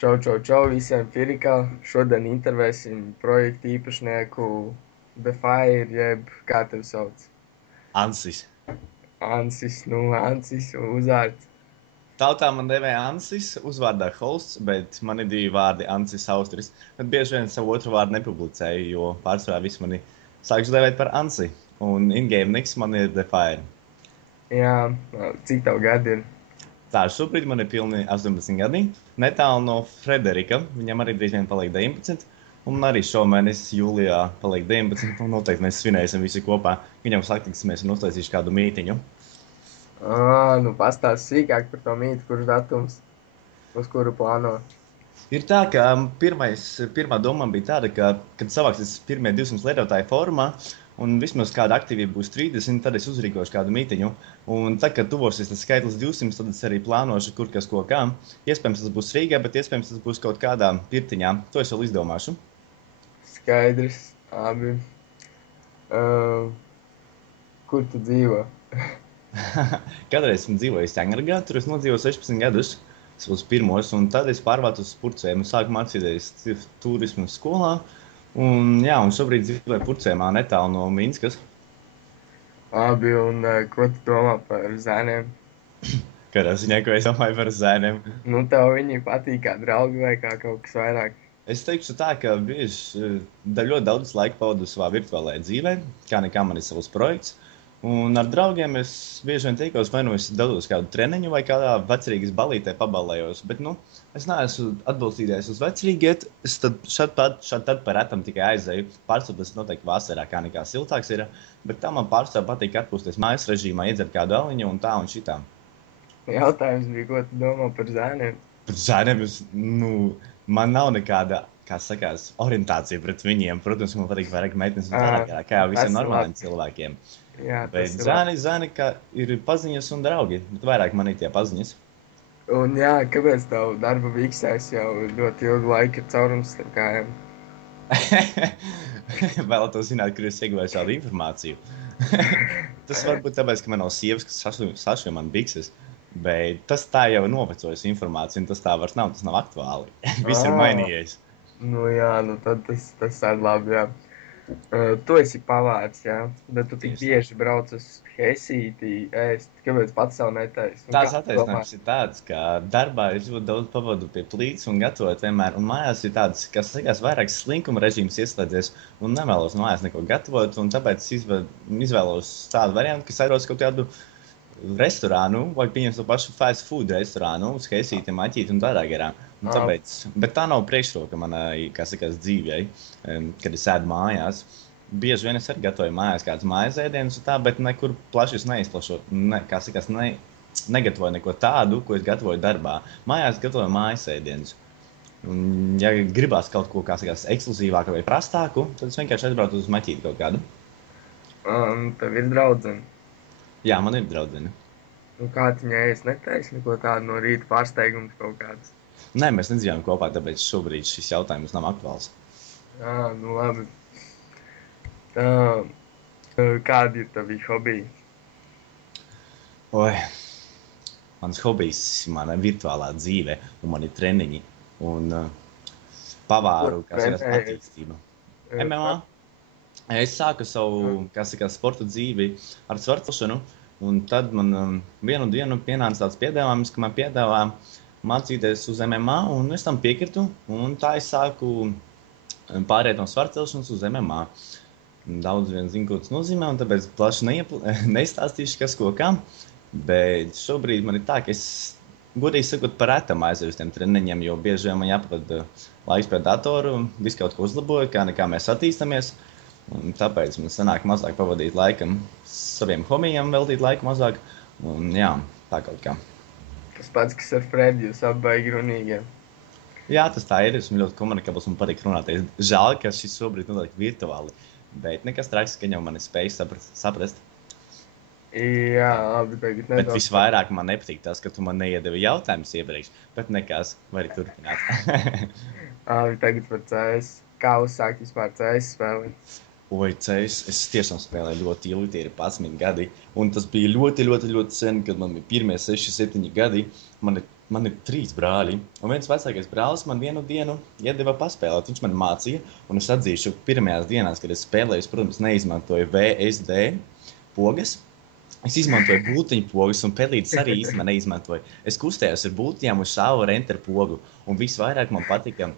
Čau visiem Firikā. Šodien intervēsim projektu īpašnieku The Fire, jeb kā tevi sauc? Ansis. Ansis uzvārds. Tautā man devē Ansis, uzvārdā Holsts, bet man ir divi vārdi Ansis Austris. Bet bieži vien savu otru vārdu nepublicēju, jo pārsvarā visi mani sākuši devēt par Ansi. Un in-game niks man ir The Fire. Jā, cik tev gadi ir? Tā, šobrīd man ir pilni 18 gadi. Netālu no Frederika, viņam arī drīz vien paliek 19. Un arī šomēnes jūlijā paliek 19. Un noteikti mēs svinēsim visi kopā. Viņam satiksimies un uztaisīšu kādu mītiņu. Nu pastāst sīkāk par to mītu, kurš datums, uz kuru plāno. Ir tā, ka pirmā doma bija tāda, ka, kad savāksies pirmie 200 lietotāji formā, un vismaz kāda aktīvība būs 30, tad es uzrīkošu kādu mītiņu. Un tad, kad tuvosies tas skaitlis 200, tad es arī plānošu, kur kas ko kā. Iespējams, tas būs Rīgā, bet iespējams, tas būs kaut kādā pirtiņā. To es vēl izdomāšu. Skaidrs, abi. Kur tu dzīvo? Kādreiz esmu dzīvojis Ķengargā, tur es nodzīvoju 16 gadus, savus pirmos, un tad es pārvācu uz Purcēm un sāku mācīties turismu skolā. Un šobrīd dzīvoju Purcēmā netālu no Minskas. Abi, un ko tu domā par zēniem? Kādā ziņā, ko es domāju par zēniem? Nu, tev viņi patīk kā draugi vai kā kaut kas vairāk? Es teikšu tā, ka ļoti daudz laika pavadu savā virtuālajā dzīvē, kā nekā man ir savs projekts. Un ar draugiem es bieži vien tikos, vai nu es dodos kādu treniņu vai kādā vecrīgas balītē pabalējos. Bet, es neesmu atbalstījies uz vecrīgiet, es tad šad tad par retam tikai aizēju. Pārsvarā tas noteikti vasarā, kā nekā siltāks ir, bet tā man pārsvarā patīk atpūsties mājas režīmā, iedzert kādu aliņu un tā un šitā. Jautājums bija, ko tu domā par zēniem? Par zēniem man nav nekāda, kā sakās, orientācija pret viņiem. Protams, man patīk vairāk meitenes un vairāk, kā jau visiem normāliem cilvēkiem. Jā, bet zēni, kā ir paziņas un draugi, bet vairāk man ir tie paziņas. Un kāpēc tev darba viksēs jau ļoti ilgu laiku ir caurums starp kājām? Vēlētos zināt, kur es ieguvēju šādu informāciju. Tas varbūt tāpēc, ka man nav sievas, kas sašuja man bikses. Bet tas tā jau ir novecojusi informācija, un tas tā vairs nav, tas nav aktuāli. Viss ir mainījies. Tad tas ir labi, jā. Tu esi pavārs, jā, bet tu tik bieži brauc uz Hesīti ēst, kāpēc pats savu netaisi? Tās attaisnojums ir tāds, ka darbā es ļoti daudz pavadu pie plīts un gatavot vienmēr, un mājās ir tāds, kas sakās vairāk slinkuma režīms ieslēdzies, un nevēlos mājās neko gatavot, un tāpēc izvēlos tādu variantu, kas aizros kaut kādu restorānu, vai pieņems to pašu fast food restorānu, uz Hesīti, maķīt un tādā garā. Tāpēc, bet tā nav priekšroka manai, kā sakās, dzīvei, kad es ēdu mājās. Bieži vien es arī gatavoju mājās kādas mājas ēdienas un tā, bet nekur plaši es neizplašu, negatavoju neko tādu, ko es gatavoju darbā. Mājās gatavoju mājas ēdienas. Un, ja gribās kaut ko, kā sakās, ekskluzīvāku vai prastāku, tad es vienkārši aizbraucu uz maķīti kaut kādu. Tev ir draudzene? Jā, man ir draudzene. Kā viņai es netaisu neko tādu no rīta pārsteigums kaut kāds? Nē, mēs nedzīvojam kopā, tāpēc šobrīd šis jautājums nav aktuāls. Labi. Kādi ir tavi hobiji? Mans hobijs ir mana virtuālā dzīve, un man ir treniņi, un pavāru, attīstība. MMA. Es sāku savu, sporta dzīvi ar svarcelšanu, un tad man vienu dienu pienāca tāds piedāvājums, ka man piedāvā mācīties uz MMA, un es tam piekritu, un tā es sāku pāriet no svarcelšanas uz MMA. Daudz vien zinu, ko tas nozīmē, un tāpēc plaši neizstāstīšu, kas ko kā, bet šobrīd man ir tā, ka es, godīgi sakot, par retam aizēju uz tiem treniņiem, jo bieži vien man jāpavada laiks pie datoru, visu kaut ko uzlaboju, kā nekā mēs attīstamies, un tāpēc man sanāk mazāk pavadīt laikam saviem hobijiem, veltīt laiku mazāk, un tā kaut kā. Tas pats, kas ar Fredi, jūs abi baigi runīgie. Jā, tas tā ir. Esmu ļoti komunikabls un patīk runāties. Žēl, ka šis šobrīd notiek virtuāli, bet nekas traks, ka viņam mani spēj saprast. Jā, labi, tagad nedaudz. Bet visvairāk man nepatīk tas, ka tu man neiedevi jautājumus iepriekš, bet nekas, var arī turpināt. Tagad par CS. Kā uzsākt vispār CS spēli? CS, es tiešām spēlēju ļoti ilgi, tie ir 11 gadi, un tas bija ļoti, ļoti, ļoti sen, kad man bija pirmie 6, 7 gadi. Man ir Man ir 3 brāļi, un viens vecākais brālis man vienu dienu iedeva paspēlēt. Viņš man mācīja, un es atzīšu, pirmajās dienās, kad es spēlēju, es, protams, neizmantoju VSD pogas. Es izmantoju būtiņu pogas, un pelītes arī īstenībā neizmantoju. Es kustējos ar būtiņām un šāvu ar enter pogu, un visvairāk man patika,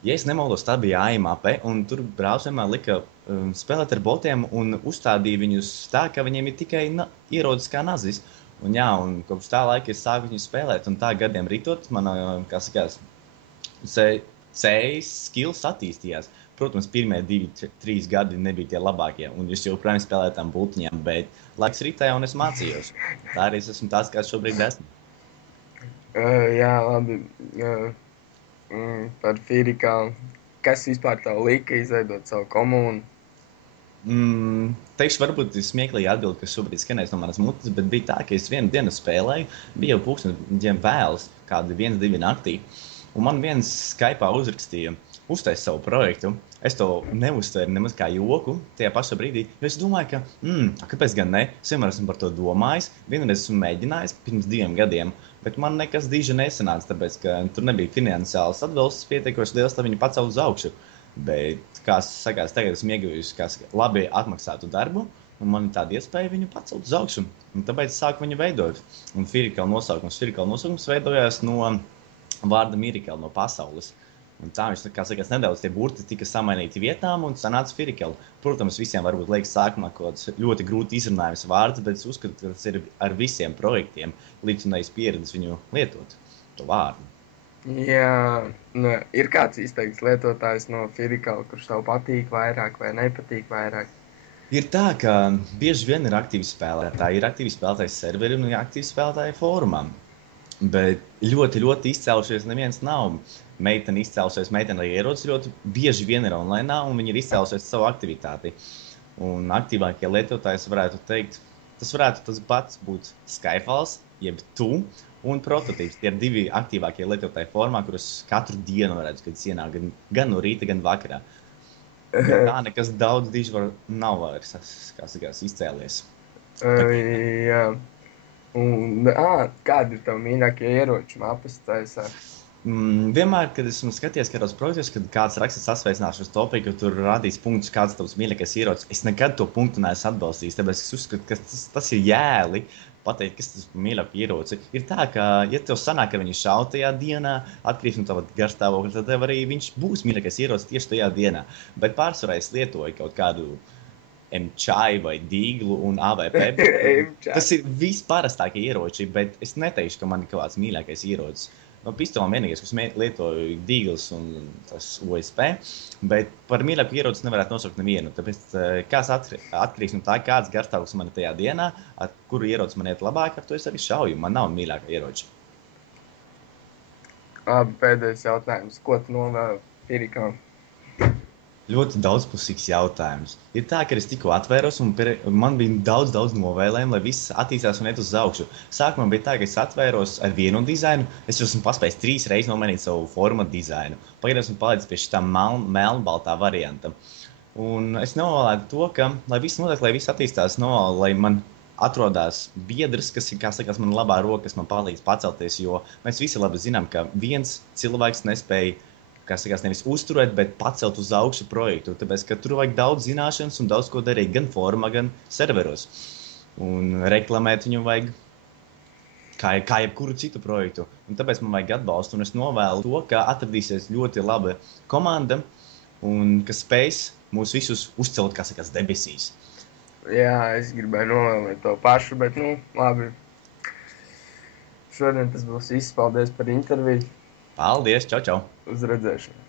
ja es nemaldos, tā bija AIMAP, un tur brālis vienmēr lika spēlēt ar botiem un uzstādīja viņus tā, ka viņiem ir tikai ierodas kā nazis. Un jā, un kopš tā laika es sāku viņu spēlēt, un tā gadiem ritot, man, kā sakās, CS skills attīstījās. Protams, pirmie 2-3 gadi nebija tie labākie, un es joprojām spēlēju tām būtiņām, bet laiks ritēja, un es mācījos. Tā arī es esmu tāds, kāds šobrīd esmu. Jā, labi. Par Firikālu. Kas vispār tev lika izveidot savu komunu? Teikšu, varbūt smieklīgi atbildi, kas šobrīd skanēs no manas mutes, bet bija tā, ka es vienu dienu spēlēju, bija jau pūkstens vēls, kādi 1-2 naktī, un man viens Skype'ā uzrakstīja, uztais savu projektu. Es to neuztveru nemaz kā joku tajā pašā brīdī, jo es domāju, ka, kāpēc gan ne, es vienmēr esmu par to domājis, vienreiz esmu mēģinājis pirms 2 gadiem, bet man nekas diži nesanāca, tāpēc, ka tur nebija finansiāls atbalsts pietiekoši liels, lai viņu pacelt uz augšu. Bet, kā sakās, tagad esmu ieguvusi labi atmaksātu darbu, un man ir tāda iespēja viņu pacelt uz augšu. Un tāpēc sāku viņu veidot. Un Firikala nosaukums veidojās no vārda Mirikala, no pasaules. Un tā viņš, kā sakās, nedaudz tie burti tika samainīti vietām un sanāca Firikala. Protams, visiem varbūt liekas sākumā kaut kāds ļoti grūti izrunājums vārds, bet es uzskatu, ka tas ir ar visiem projektiem līdzinājis pieredzes viņu lietot, to vārdu. Jā, ir kāds izteikts lietotājs no Firikala, kurš tev patīk vairāk vai nepatīk vairāk? Ir tā, ka bieži vien ir aktīvi spēlētāji. Ir aktīvi spēlētāji serveri un ir aktīvi spēlētāji fórumā. Bet ļoti izcēlušies neviens nav. Meitene izcēlusies, meitene arī ierodas ļoti bieži vien ir online, un viņi ir izcēlusies savu aktivitāti. Un aktīvākie lietotājs varētu teikt, tas pats būt Skyfalls, jeb tu, un prototīps. Tie ir 2 aktīvākie lietotāji formā, kurus katru dienu redzu, kad ienāk gan no rīta, gan vakarā. Tā nekas daudz diži nav vairs, kā sakās, izcēlies. Jā. Un, kādi ir tavi mīļākie ieroči mapas taisā? Vienmēr, kad esmu skatījies kādos projektos, kad kāds raksta sasveicināšanas topiku, tur rādīs punktus, kāds tavs mīļākais ierocis. Es nekad to punktu neesmu atbalstījis, tāpēc es uzskatu, ka tas ir jēli pateikt, kas tas mīļākais ierocis. Ir tā, ka, ja tev sanāk, ka viņš šauj tajā dienā, atkarīgs no tava garstāvokļa, tad tev arī viņš būs mīļākais ierocis tieši tajā dienā. Bet pārsvarā es lietoju kaut kādu M-čai vai dīglu un AVP. Tas ir visparastākie ieroči, bet es neteikšu, ka man ir kaut kāds mīļākais ierocis. No pistolām vienīgais, kas lietoju dīgls un tas OSP, bet par mīļāku ieroci nevarētu nosaukt nevienu. Tāpēc kāds atkarīgs no tā, kāds garstāvoklis man ir tajā dienā, ar kuru ieroci man iet labāk, ar to es arī šauju. Man nav mīļākā ieroča. Labi, pēdējais jautājums. Ko tu novēli Firikam? Ļoti daudzpusīgs jautājums. Ir tā, ka es tikko atvēros un man bija daudz novēlējumu, lai viss attīstās un iet uz augšu. Sākumā bija tā, ka es atvēros ar vienu dizainu, es esmu paspējis 3 reizes nomainīt savu formatu dizainu. Pagaidām esmu palicis pie šitā melnbaltā varianta. Un es novēlētu to, ka, lai viss notiek, lai viss attīstās, lai man atrodās biedrs, kas ir, kā sakās, man labā roka, kas man palīdz pacelties, jo mēs visi labi zinām, ka viens cilvēks nespēja, kā sakās, nevis uzturēt, bet pacelt uz augšu projektu, tāpēc, ka tur vajag daudz zināšanas un daudz ko darīt, gan formā, gan serveros. Un reklamēt viņu vajag kā jebkuru citu projektu. Un tāpēc man vajag atbalstu, un es novēlu to, ka atradīsies ļoti laba komanda, un kas spēs mūs visus uzcelt, kā sakās, debesīs. Jā, es gribēju novēlēt to pašu, bet, labi. Šodien tas būs viss. Paldies par interviju. Paldies, čau! Uz redzēšanu.